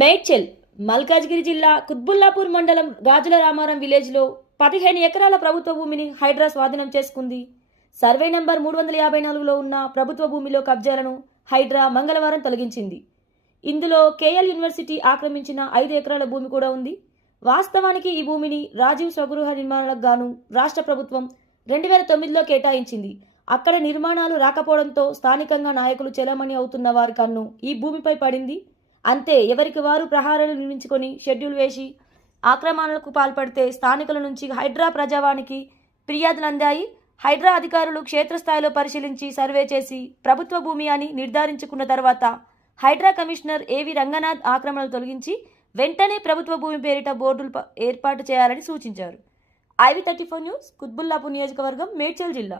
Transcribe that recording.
మేడ్చెల్ మల్కాజ్గిరి జిల్లా కుత్బుల్లాపూర్ మండలం గాజుల రామారం విలేజ్లో పదిహేను ఎకరాల ప్రభుత్వ భూమిని హైడ్రా స్వాధీనం చేసుకుంది. సర్వే నెంబర్ మూడు వందల యాభై నాలుగులో ఉన్న ప్రభుత్వ భూమిలో కబ్జాలను హైడ్రా మంగళవారం తొలగించింది. ఇందులో కేఎల్ యూనివర్సిటీ ఆక్రమించిన ఐదు ఎకరాల భూమి కూడా ఉంది. వాస్తవానికి ఈ భూమిని రాజీవ్ స్వగృహ నిర్మాణాలకు గాను రాష్ట్ర ప్రభుత్వం రెండు వేల తొమ్మిదిలో కేటాయించింది. అక్కడ నిర్మాణాలు రాకపోవడంతో స్థానికంగా నాయకులు చెలమణి అవుతున్న వారి కన్ను ఈ భూమిపై పడింది. అంతే ఎవరికి వారు ప్రహారాలు నిర్మించుకొని షెడ్యూల్ వేసి ఆక్రమణలకు పాల్పడితే స్థానికుల నుంచి హైడ్రా ప్రజావానికి ఫిర్యాదులు అందాయి హైడ్రా అధికారులు క్షేత్రస్థాయిలో పరిశీలించి సర్వే చేసి ప్రభుత్వ భూమి అని నిర్ధారించుకున్న తర్వాత హైడ్రా కమిషనర్ ఏవి రంగనాథ్ ఆక్రమణలు తొలగించి వెంటనే ప్రభుత్వ భూమి పేరిట బోర్డులు ప- ఏర్పాటు చేయాలని సూచించారు. IV thirty four news Qutbullapur నియోజకవర్గం మేడ్చల్ జిల్లా.